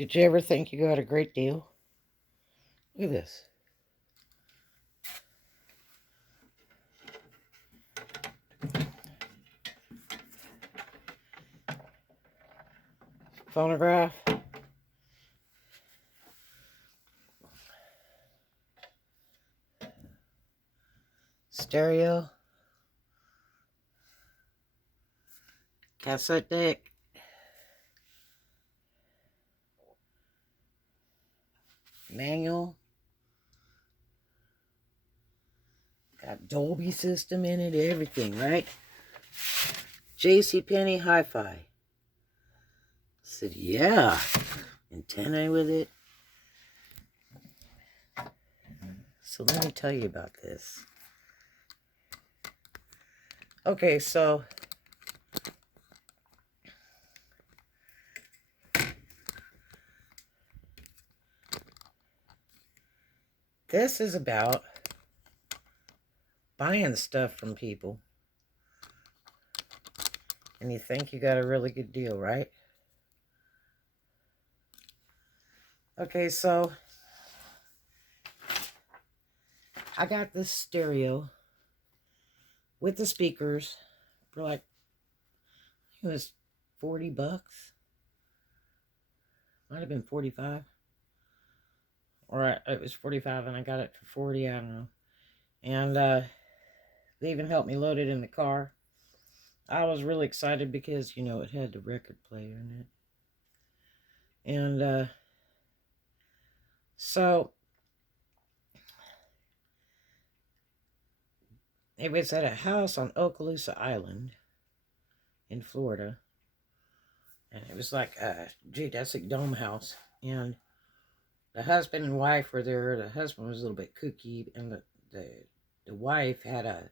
Did you ever think you got a great deal? Look at this. Phonograph. Stereo. Cassette deck. Manual. Got Dolby system in it, everything, right? JCPenney Hi-Fi. Said, yeah. Antenna with it. So let me tell you about this. Okay, so this is about buying stuff from people. And you think you got a really good deal, right? Okay, so I got this stereo with the speakers for like, it was $40. Might have been 45. Or it was 45 and I got it for 40, I don't know. And they even helped me load it in the car. I was really excited because, you know, it had the record player in it. And so it was at a house on Okaloosa Island in Florida. And it was like a geodesic dome house. And the husband and wife were there. The husband was a little bit kooky, and the wife had a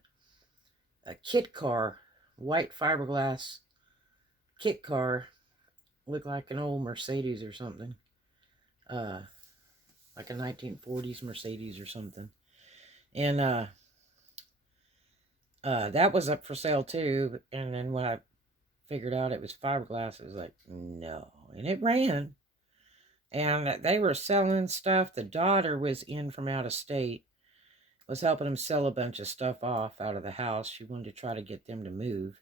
kit car, white fiberglass kit car, looked like an old Mercedes or something, like a 1940s Mercedes or something. And that was up for sale too. And then when I figured out it was fiberglass, it was like, no. And it ran. And they were selling stuff. The daughter was in from out of state, was helping them sell a bunch of stuff off out of the house. She wanted to try to get them to move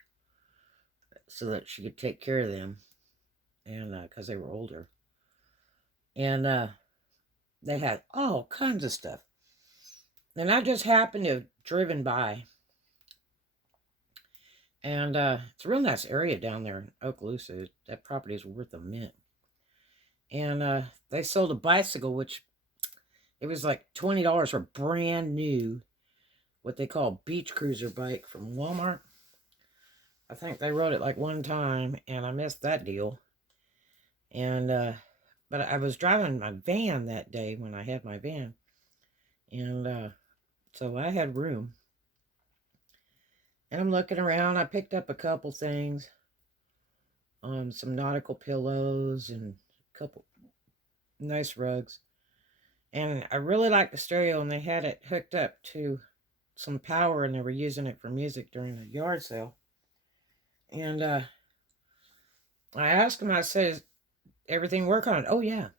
so that she could take care of them, and because they were older. And they had all kinds of stuff. And I just happened to have driven by. And it's a real nice area down there in Okaloosa. That property is worth a mint. And they sold a bicycle, which it was like $20 for brand new, what they call beach cruiser bike from Walmart. I think they rode it like one time, and I missed that deal. And but I was driving my van that day when I had my van, and so I had room. And I'm looking around. I picked up a couple things, some nautical pillows and a couple nice rugs. And I really liked the stereo, and they had it hooked up to some power, and they were using it for music during the yard sale. And I asked them, I said, "Is everything work on it?" "Oh, yeah."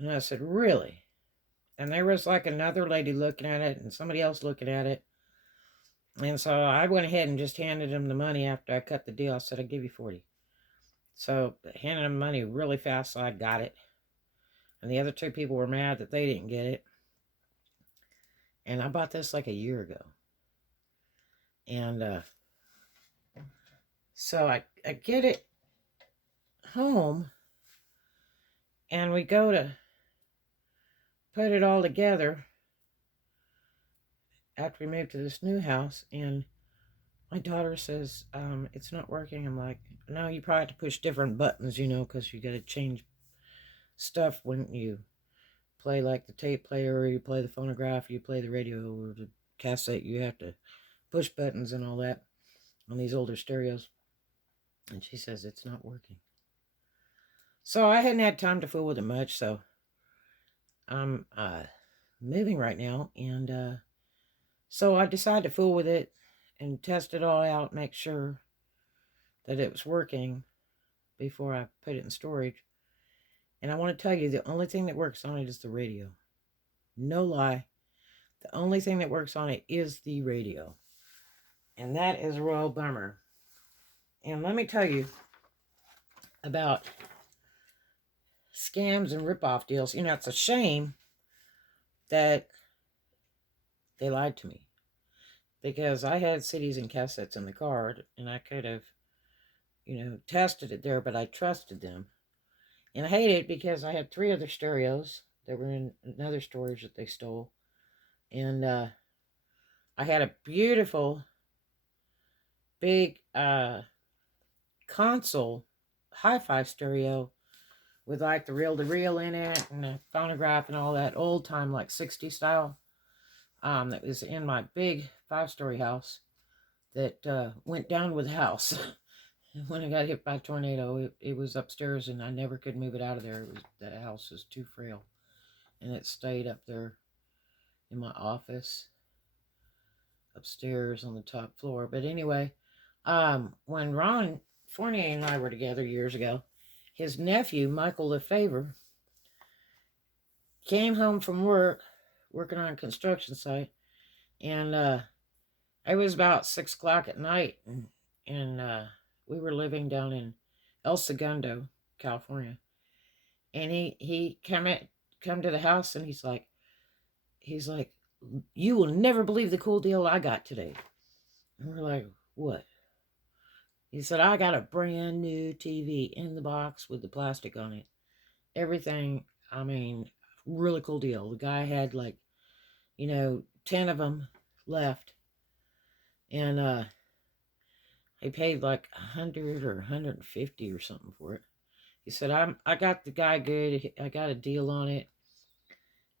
And I said, "Really?" And there was like another lady looking at it and somebody else looking at it. And so I went ahead and just handed them the money after I cut the deal. I said, "I'll give you 40. So I handed them money really fast, so I got it. And the other two people were mad that they didn't get it. And I bought this like a year ago. And so I get it home, and we go to put it all together after we moved to this new house, and my daughter says, it's not working. I'm like, no, you probably have to push different buttons, you know, because you got to change stuff when you play like the tape player, or you play the phonograph, you play the radio or the cassette. You have to push buttons and all that on these older stereos. And she says it's not working. So I hadn't had time to fool with it much, so I'm moving right now, and so I decided to fool with it and test it all out, make sure that it was working before I put it in storage. And I want to tell you, the only thing that works on it is the radio. No lie. The only thing that works on it is the radio. And that is a royal bummer. And let me tell you about scams and ripoff deals. You know, it's a shame that they lied to me. Because I had CDs and cassettes in the car, and I could have, tested it there, but I trusted them. And I hate it because I had 3 other stereos that were in another storage that they stole. And I had a beautiful, big console hi-fi stereo with like the reel-to-reel in it and a phonograph and all that old time, like 60 style. That was in my big 5-story house that went down with the house. When I got hit by a tornado, it was upstairs and I never could move it out of there. That house was too frail. And it stayed up there in my office upstairs on the top floor. But anyway, when Ron Fournier and I were together years ago, his nephew, Michael Lefevre, came home from working on a construction site, and it was about 6 o'clock at night, and we were living down in El Segundo, California, and he come to the house, and he's like, you will never believe the cool deal I got today. And we're like, what? He said, I got a brand new TV in the box with the plastic on it. Everything, I mean, really cool deal. The guy had 10 of them left. And he paid like 100 or 150 or something for it. He said, I got the guy good. I got a deal on it.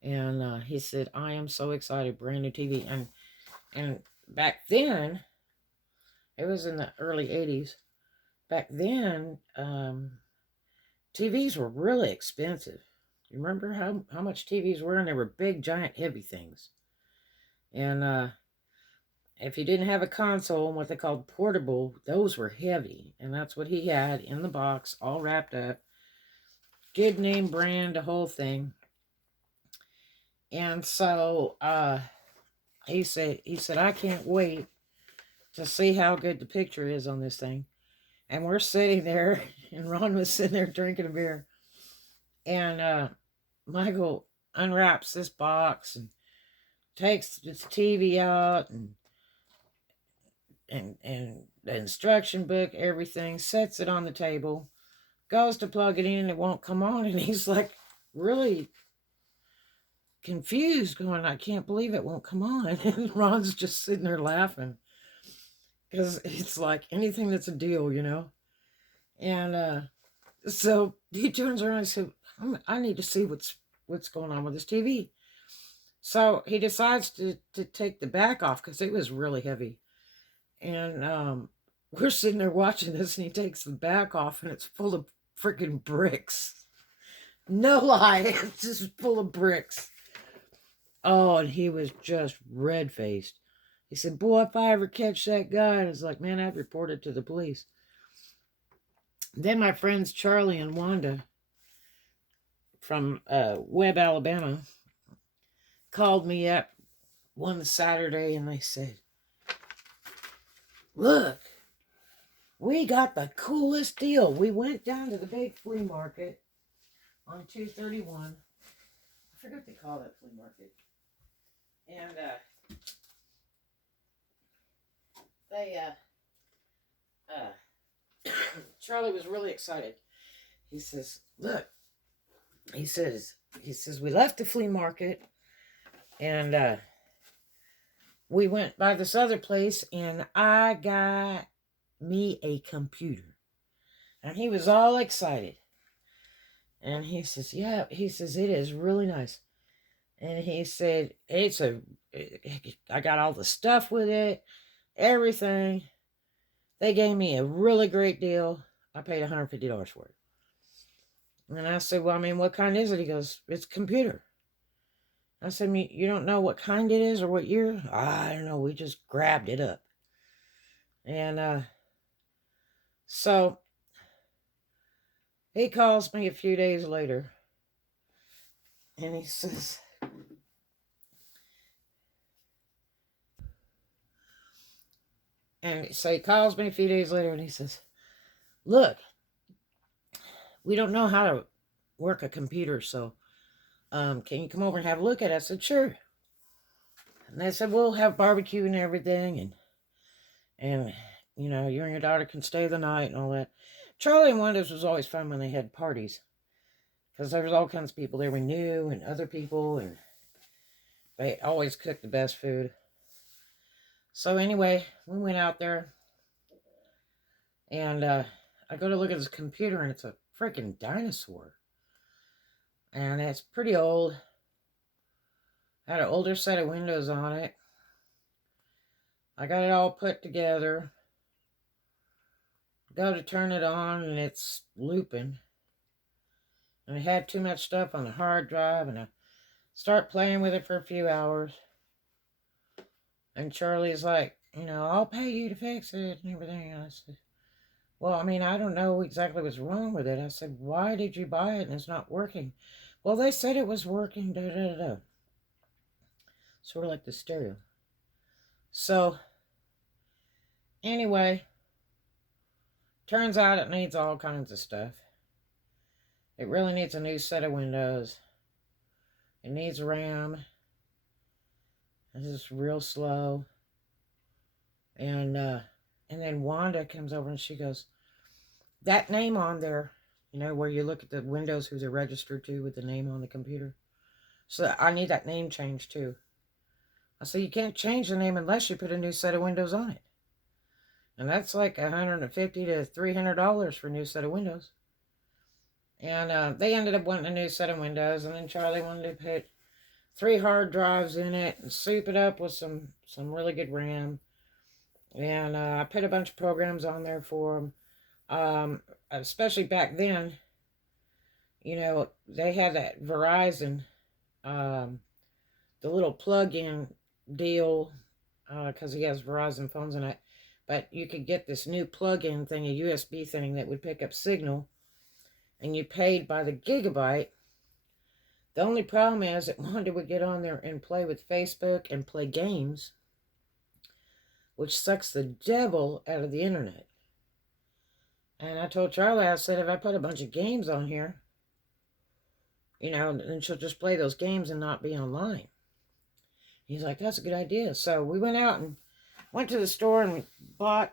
And he said, I am so excited, brand new TV. And back then, it was in the early 80s. Back then, TVs were really expensive. You remember how much TVs were? And they were big, giant, heavy things. And if you didn't have a console and what they called portable, those were heavy. And that's what he had in the box, all wrapped up. Good name brand, the whole thing. And so he said, I can't wait to see how good the picture is on this thing. And we're sitting there, and Ron was sitting there drinking a beer. And Michael unwraps this box and takes this TV out and the instruction book, everything, sets it on the table, goes to plug it in, it won't come on, and he's like really confused, going, I can't believe it won't come on. And Ron's just sitting there laughing because it's like anything that's a deal, And so he turns around and said, I need to see what's going on with this TV. So he decides to take the back off because it was really heavy. And we're sitting there watching this, and he takes the back off, and it's full of freaking bricks. No lie, it's just full of bricks. Oh, and he was just red-faced. He said, boy, if I ever catch that guy, I was like, man, I'd report it to the police. Then my friends Charlie and Wanda from Webb, Alabama, called me up one Saturday, and they said, look, we got the coolest deal. We went down to the big flea market on 231. I forget what they call that flea market. And Charlie was really excited. He says, look, he says, we left the flea market and we went by this other place and I got me a computer. And he was all excited. And he says, yeah, he says, it is really nice. And he said, I got all the stuff with it, everything. They gave me a really great deal. I paid $150 for it. And I said, well, I mean, what kind is it? He goes, it's a computer. I said, you don't know what kind it is or what year? I don't know. We just grabbed it up. And so He calls me a few days later. And he says, and so he calls me a few days later and he says, look, we don't know how to work a computer, so can you come over and have a look at it? I said, sure. And they said, we'll have barbecue and everything, and you know, you and your daughter can stay the night and all that. Charlie and Wanda's was always fun when they had parties, because there was all kinds of people there we knew and other people, and they always cooked the best food. So anyway, we went out there, and I go to look at this computer, and it's a freaking dinosaur. And it's pretty old. Had an older set of windows on it. I got it all put together. Go to turn it on, and it's looping. And it had too much stuff on the hard drive, and I start playing with it for a few hours. And Charlie's like, you know, I'll pay you to fix it and everything. And I said, well, I mean, I don't know exactly what's wrong with it. I said, why did you buy it and it's not working? Well, they said it was working, da da da. Sort of like the stereo. So, anyway, turns out it needs all kinds of stuff. It really needs a new set of windows. It needs RAM. It's just real slow. And then Wanda comes over and she goes, that name on there, you know, where you look at the windows who they're registered to with the name on the computer. So I need that name changed too. I said, you can't change the name unless you put a new set of windows on it. And that's like $150 to $300 for a new set of windows. And they ended up wanting a new set of windows. And then Charlie wanted to put 3 hard drives in it and soup it up with some really good RAM. And I put a bunch of programs on there for them. Especially back then, you know, they had that Verizon, the little plug-in deal, because he has Verizon phones in it. But you could get this new plug-in thing, a USB thing that would pick up signal, and you paid by the gigabyte. The only problem is that Wanda would get on there and play with Facebook and play games, which sucks the devil out of the internet. And I told Charlie, I said, if I put a bunch of games on here, you know, then she'll just play those games and not be online. He's like, that's a good idea. So we went out and went to the store and bought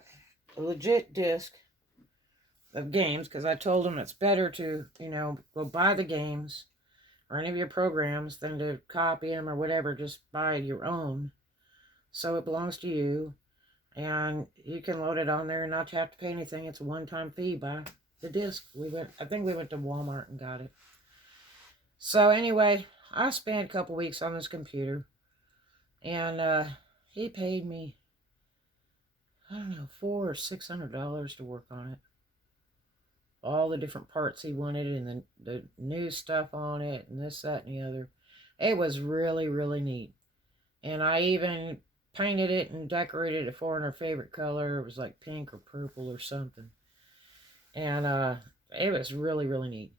a legit disc of games, because I told him it's better to, you know, go buy the games or any of your programs than to copy them or whatever. Just buy your own. So it belongs to you. And you can load it on there and not have to pay anything. It's a one-time fee. Buy the disc. I think we went to Walmart and got it. So anyway, I spent a couple weeks on this computer. And he paid me, I don't know, $400 or $600 to work on it. All the different parts he wanted, and the new stuff on it, and this, that, and the other. It was really, really neat. And I even painted it and decorated it for her favorite color. It was like pink or purple or something. And it was really, really neat.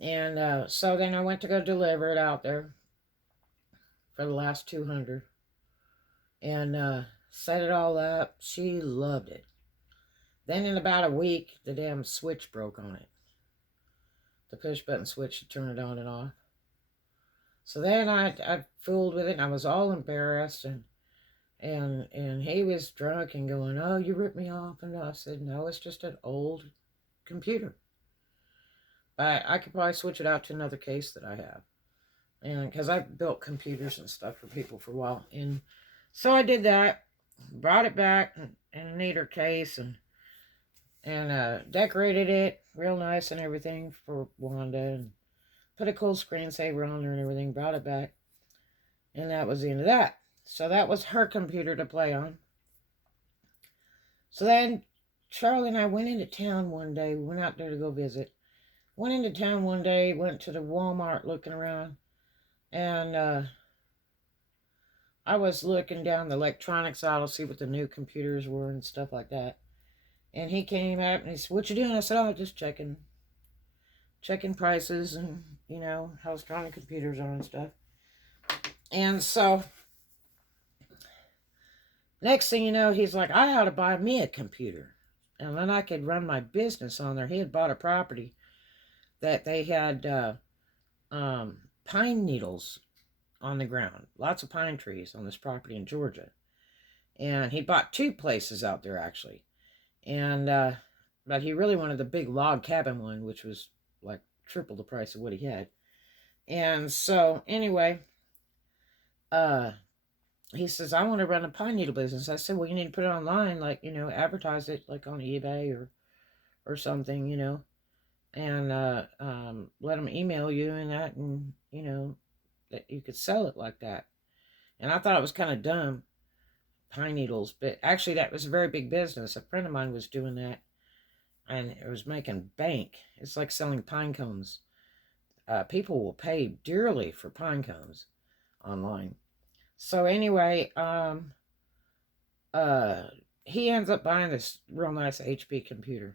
And so then I went to go deliver it out there for the last 200. And set it all up. She loved it. Then in about a week, the damn switch broke on it. The push button switch to turn it on and off. So then I fooled with it, and I was all embarrassed, and he was drunk and going, oh, you ripped me off. And I said, no, it's just an old computer. But I could probably switch it out to another case that I have. And because I've built computers and stuff for people for a while. And so I did that, brought it back in a neater case, and decorated it real nice and everything for Wanda, and put a cool screensaver on there and everything, brought it back. And that was the end of that. So that was her computer to play on. So then Charlie and I went into town one day. We went out there to go visit. Went into town one day, went to the Walmart looking around. And I was looking down the electronics aisle to see what the new computers were and stuff like that. And he came up and he said, what you doing? I said, oh, just checking. checking prices and, how strong the computers are and stuff. And so, next thing you know, he's like, I ought to buy me a computer. And then I could run my business on there. He had bought a property that they had pine needles on the ground. Lots of pine trees on this property in Georgia. And he bought two places out there, actually. And, but he really wanted the big log cabin one, which was like triple the price of what he had. And so, anyway, he says, I want to run a pine needle business. I said, well, you need to put it online, like, advertise it like on eBay or something, and let them email you and that, and, that you could sell it like that. And I thought it was kind of dumb, pine needles, but actually that was a very big business. A friend of mine was doing that, and it was making bank. It's like selling pine cones. People will pay dearly for pine cones online. So anyway, he ends up buying this real nice HP computer.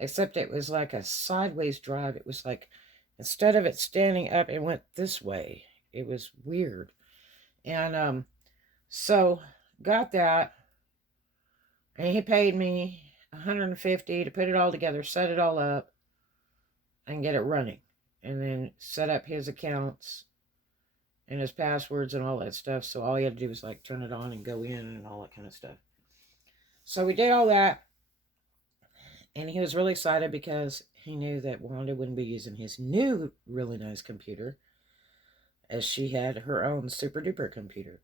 Except it was like a sideways drive. It was like, instead of it standing up, it went this way. It was weird. And so got that, and he paid me $150 to put it all together, set it all up, and get it running, and then set up his accounts and his passwords and all that stuff. So all he had to do was like turn it on and go in and all that kind of stuff. So we did all that, and he was really excited because he knew that Wanda wouldn't be using his new really nice computer, as she had her own super duper computer.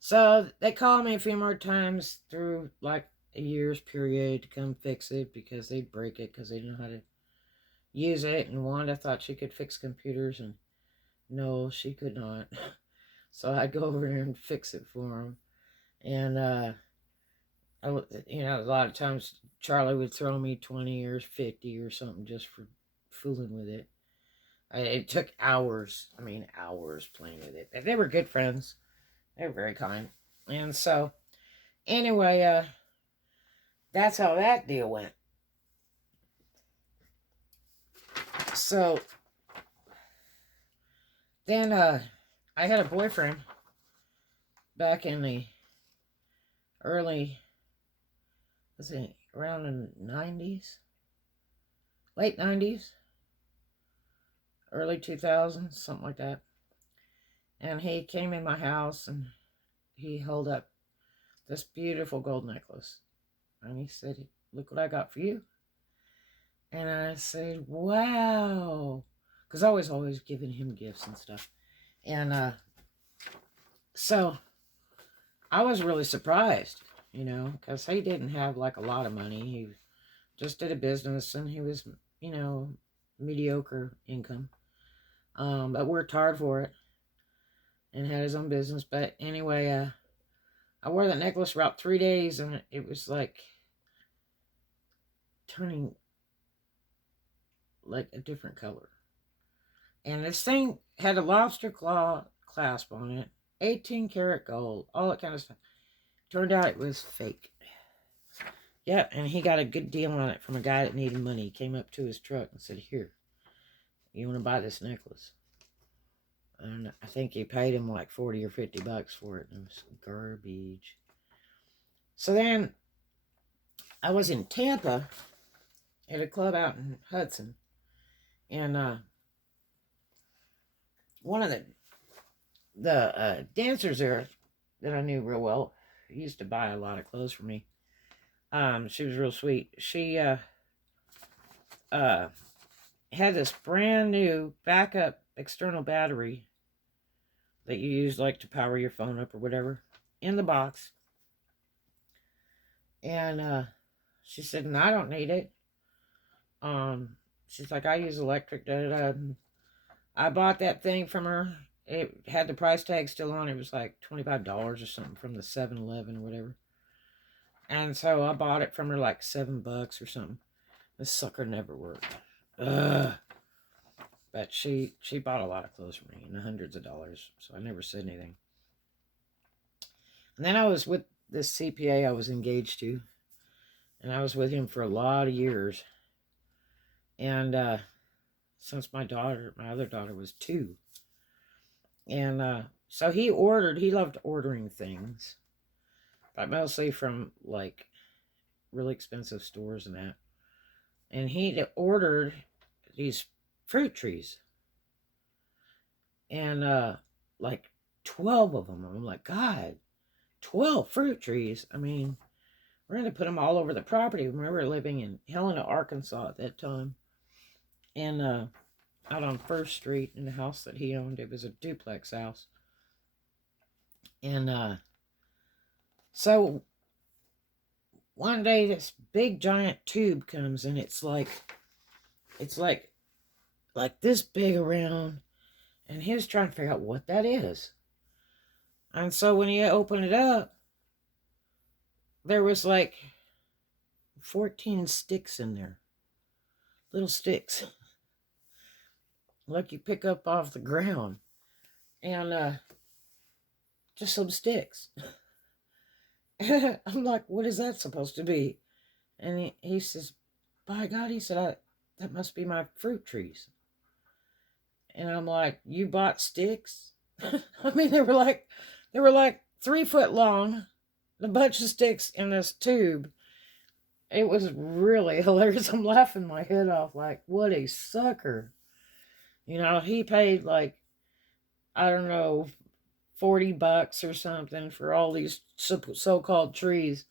So they called me a few more times through like a year's period to come fix it, because they'd break it because they didn't know how to use it. And Wanda thought she could fix computers, and no, she could not. So I'd go over there and fix it for them. And, a lot of times Charlie would throw me 20 or 50 or something just for fooling with it. It took hours. Hours playing with it. But they were good friends. They were very kind. And so, anyway, that's how that deal went. So, then I had a boyfriend back in the early, around the 90s, late 90s, early 2000s, something like that. And he came in my house, and he held up this beautiful gold necklace. And he said, look what I got for you. And I said, wow. Because I was always giving him gifts and stuff. And so I was really surprised, because he didn't have like a lot of money. He just did a business, and he was, mediocre income. But worked hard for it and had his own business. But anyway, I wore that necklace for about 3 days, and it was like turning like a different color. And this thing had a lobster claw clasp on it, 18 karat gold, all that kind of stuff. Turned out it was fake. Yeah, and he got a good deal on it from a guy that needed money. He came up to his truck and said, here, you want to buy this necklace? And I think he paid him like 40 or 50 bucks for it. And it was garbage. So then I was in Tampa at a club out in Hudson. And one of the dancers there that I knew real well used to buy a lot of clothes for me. She was real sweet. She had this brand new backup external battery that you use like to power your phone up or whatever in the box. And she said, no, I don't need it. She's like, I use electric. I bought that thing from her. It had the price tag still on. It was like $25 or something from the 7-Eleven or whatever. And so I bought it from her like $7 or something. This sucker never worked. Ugh. But she bought a lot of clothes for me in the hundreds of dollars. So I never said anything. And then I was with this CPA I was engaged to. And I was with him for a lot of years. And since my other daughter was 2. And so he loved ordering things, but mostly from like really expensive stores and that. And he ordered these fruit trees, and like 12 of them. I'm like, God, 12 fruit trees. I mean, we're going to put them all over the property. We were living in Helena, Arkansas at that time. And out on First Street in the house that he owned. It was a duplex house. And so one day this big giant tube comes, and it's like this big around, and he was trying to figure out what that is. And so when he opened it up, there was like 14 sticks in there. Little sticks. Like you pick up off the ground. And just some sticks. I'm like, what is that supposed to be? And he says, by God, he said, that must be my fruit trees. And I'm like, you bought sticks? I mean, they were like 3 foot long, a bunch of sticks in this tube. It was really hilarious. I'm laughing my head off, like, what a sucker. You know, he paid like, I don't know, $40 or something for all these so-called trees,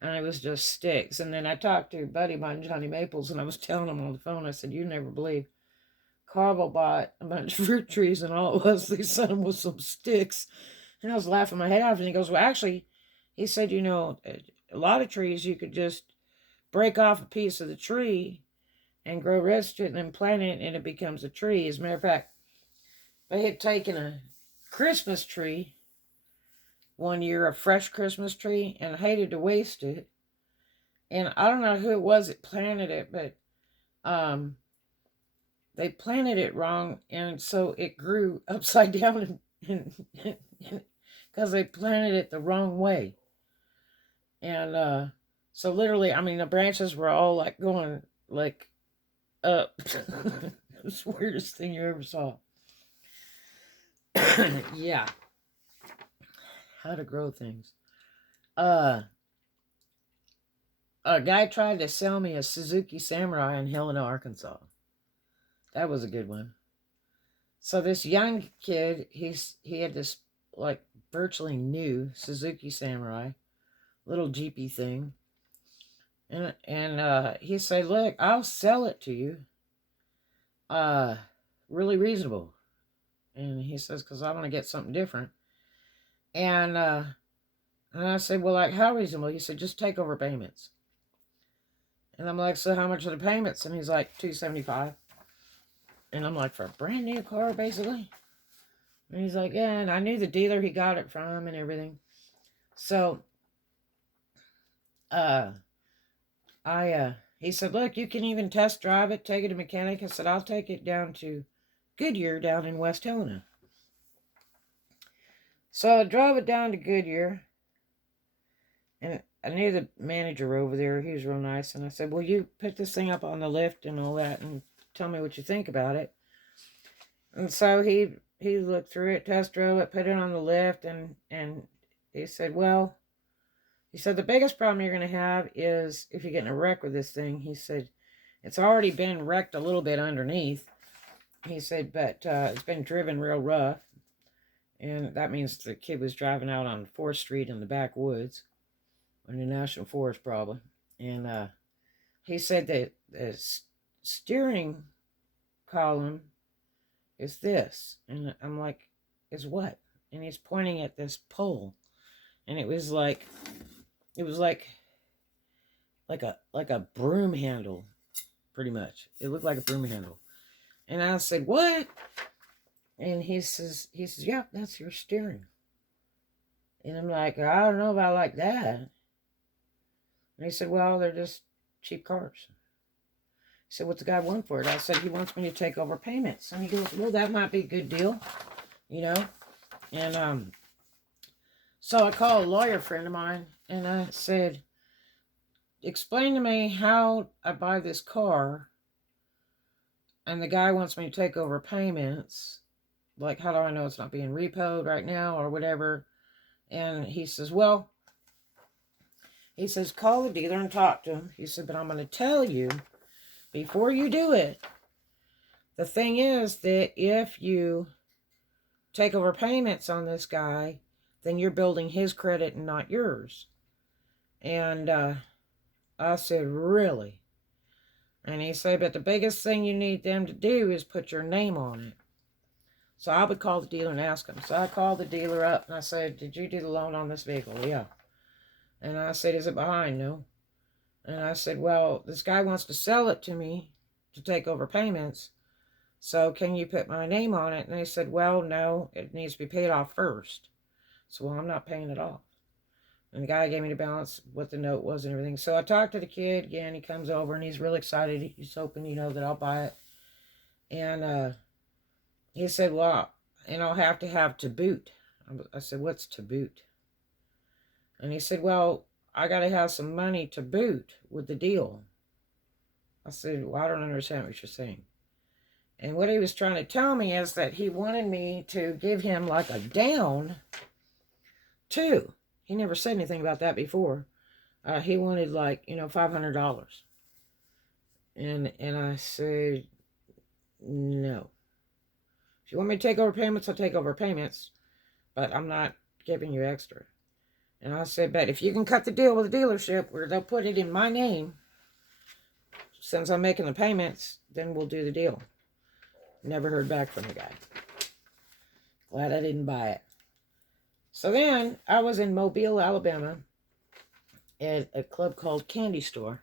and it was just sticks. And then I talked to a buddy of mine, Johnny Maples, and I was telling him on the phone, I said, you never believe, Carvel bought a bunch of fruit trees, and all it was, they sent him with some sticks. And I was laughing my head off, and he goes, well, actually, he said, you know, a lot of trees, you could just break off a piece of the tree and grow rest to it and then plant it, and it becomes a tree. As a matter of fact, they had taken a Christmas tree one year, a fresh Christmas tree, and hated to waste it. And I don't know who it was that planted it, but they planted it wrong, and so it grew upside down because they planted it the wrong way. And so literally, I mean, the branches were all like going like up. It was the weirdest thing you ever saw. Yeah. How to grow things. A guy tried to sell me a Suzuki Samurai in Helena, Arkansas. That was a good one. So this young kid, he had this like virtually new Suzuki Samurai, little Jeepy thing. And he said, look, I'll sell it to you. Really reasonable. And he says, because I want to get something different. And I said, well, like, how reasonable? He said, just take over payments. And I'm like, so how much are the payments? And he's like, $275. And I'm like, for a brand new car, basically? And he's like, yeah, and I knew the dealer he got it from and everything. So, he said, look, you can even test drive it, take it to a mechanic. I said, I'll take it down to Goodyear down in West Helena. So I drove it down to Goodyear, and I knew the manager over there. He was real nice. And I said, well, you pick this thing up on the lift and all that and tell me what you think about it. And so he looked through it, test drove it, put it on the lift, and he said, well, he said, the biggest problem you're going to have is if you get in a wreck with this thing. He said, it's already been wrecked a little bit underneath. He said, but it's been driven real rough. And that means the kid was driving out on 4th Street in the backwoods, in the National Forest probably. And he said that the steering column is this. And I'm like, is what? And he's pointing at this pole. And it was like a broom handle, pretty much. It looked like a broom handle. And I said, what? And he says, yeah, that's your steering. And I'm like, I don't know if I like that. And he said, well, they're just cheap cars. He said, what's the guy want for it? I said, he wants me to take over payments. And he goes, well, that might be a good deal, you know. And so I called a lawyer friend of mine, and I said, explain to me how I buy this car And the guy wants me to take over payments. Like, how do I know it's not being repoed right now or whatever? And he says, well, he says, call the dealer and talk to him. He said, but I'm going to tell you, before you do it, the thing is that if you take over payments on this guy, then you're building his credit and not yours. And I said, really? And he said, but the biggest thing you need them to do is put your name on it. So I would call the dealer and ask him. So I called the dealer up and I said, did you do the loan on this vehicle? Yeah. And I said, is it behind? No. And I said, well, this guy wants to sell it to me to take over payments. So can you put my name on it? And they said, well, no, it needs to be paid off first. So, well, I'm not paying it off. And the guy gave me the balance, what the note was and everything. So I talked to the kid again. He comes over and he's really excited. He's hoping, that I'll buy it. And he said, well, and I'll have to boot. I said, what's to boot? And he said, well, I got to have some money to boot with the deal. I said, well, I don't understand what you're saying. And what he was trying to tell me is that he wanted me to give him like a down too. He never said anything about that before. He wanted like, $500. And I said, no. If you want me to take over payments, I'll take over payments. But I'm not giving you extra. And I said, but if you can cut the deal with the dealership where they'll put it in my name, since I'm making the payments, then we'll do the deal. Never heard back from the guy. Glad I didn't buy it. So then I was in Mobile, Alabama at a club called Candy Store.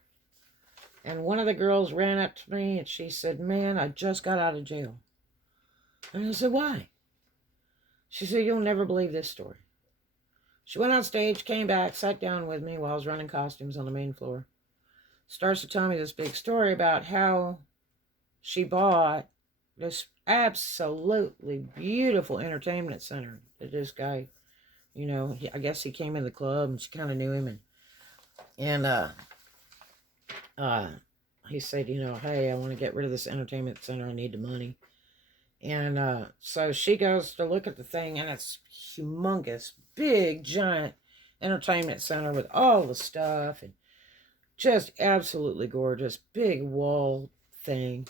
And one of the girls ran up to me and she said, man, I just got out of jail. And I said, why? She said, you'll never believe this story. She went on stage, came back, sat down with me while I was running costumes on the main floor. Starts to tell me this big story about how she bought this absolutely beautiful entertainment center that this guy, I guess he came in the club and she kind of knew him. And he said, hey, I want to get rid of this entertainment center. I need the money. And so she goes to look at the thing, and it's humongous, big, giant entertainment center with all the stuff and just absolutely gorgeous, big wall thing,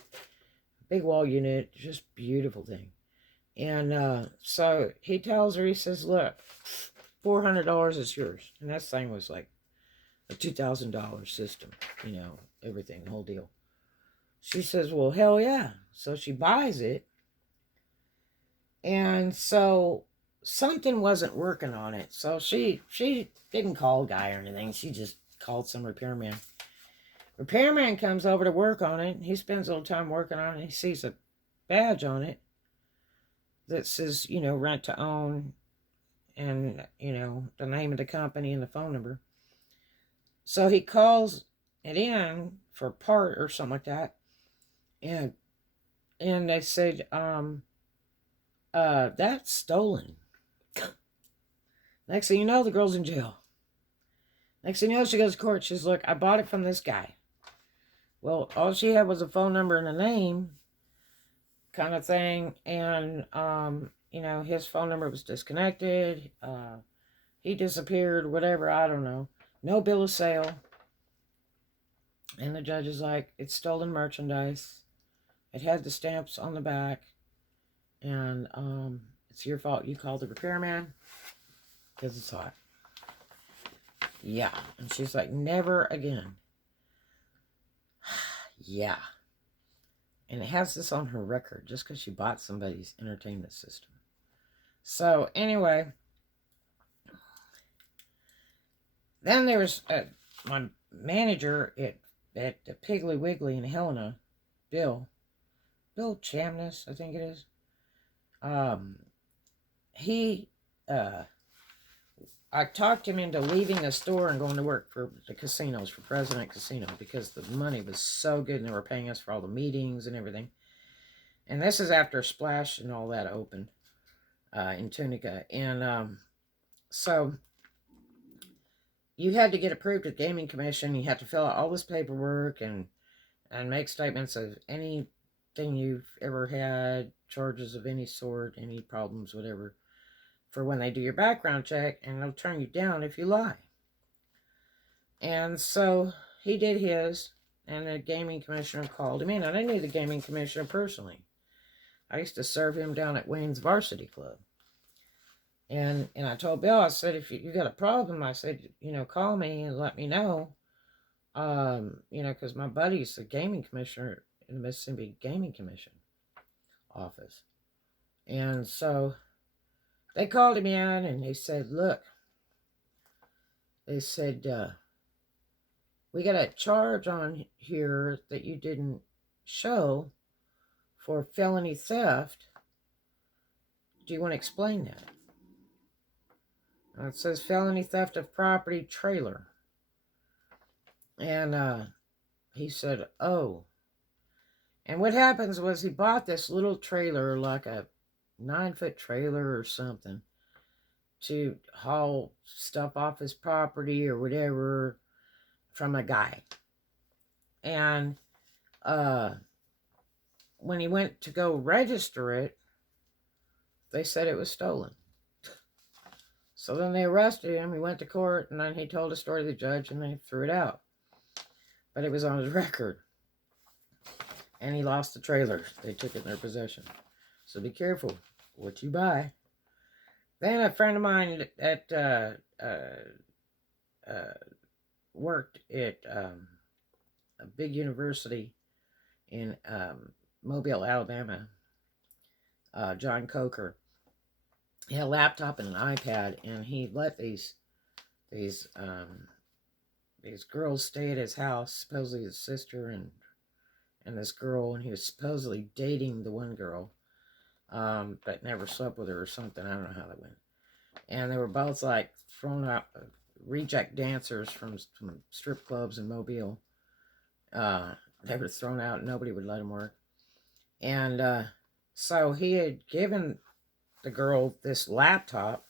big wall unit, just beautiful thing. And so he tells her, he says, look, $400 is yours. And that thing was like a $2,000 system, everything, the whole deal. She says, well, hell yeah. So she buys it. And so something wasn't working on it. So she didn't call a guy or anything. She just called some repairman. Repairman comes over to work on it. He spends a little time working on it. He sees a badge on it that says, rent to own and, the name of the company and the phone number. So he calls it in for a part or something like that. And they said, that's stolen. Next thing you know, the girl's in jail. Next thing you know, she goes to court. She's like, I bought it from this guy. Well, all she had was a phone number and a name kind of thing. And, his phone number was disconnected. He disappeared, whatever, I don't know. No bill of sale. And the judge is like, it's stolen merchandise. It had the stamps on the back. And it's your fault. You called the repairman because it's hot. Yeah. And she's like, never again. Yeah. And it has this on her record just because she bought somebody's entertainment system. So anyway, then there was my manager at the Piggly Wiggly in Helena, Bill Chamness, I think it is. I talked him into leaving the store and going to work for the casinos, for President Casino, because the money was so good and they were paying us for all the meetings and everything. And this is after Splash and all that opened in Tunica. And so you had to get approved at the Gaming Commission. You had to fill out all this paperwork and make statements of anything anything you've ever had, charges of any sort, any problems, whatever, for when they do your background check, and they'll turn you down if you lie. And so he did his, and the gaming commissioner called him in. I knew the gaming commissioner personally. I used to serve him down at Wayne's Varsity Club. And I told Bill, I said, if you got a problem, I said, call me and let me know. Because my buddy's the gaming commissioner in the Mississippi Gaming Commission office. And so they called him in and they said, look, they said, we got a charge on here that you didn't show for felony theft. Do you want to explain that? It says felony theft of property trailer. And he said, oh. And what happens was he bought this little trailer, like a 9-foot trailer or something, to haul stuff off his property or whatever from a guy. And when he went to go register it, they said it was stolen. So then they arrested him. He went to court, and then he told a story to the judge, and they threw it out. But it was on his record. And he lost the trailer. They took it in their possession. So be careful what you buy. Then a friend of mine at worked at a big university in Mobile, Alabama, John Coker. He had a laptop and an iPad, and he let these girls stay at his house, supposedly his sister and this girl, and he was supposedly dating the one girl, but never slept with her or something. I don't know how that went. And they were both like thrown out, reject dancers from strip clubs in Mobile. They were thrown out, and nobody would let them work. And so he had given the girl this laptop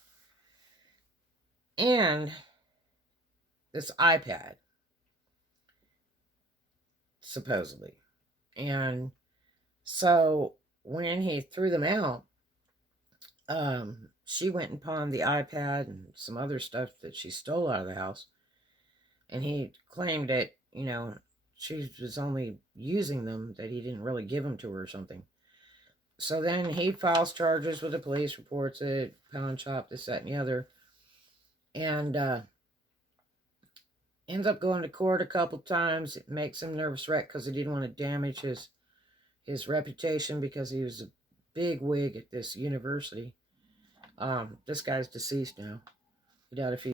and this iPad, supposedly. And so when he threw them out, she went and pawned the iPad and some other stuff that she stole out of the house. And he claimed that, she was only using them, that he didn't really give them to her or something. So then he files charges with the police, reports it, pawn shop, this, that, and the other. And ends up going to court a couple times. It makes him nervous wreck because he didn't want to damage his reputation, because he was a big wig at this university. This guy's deceased now. I doubt if he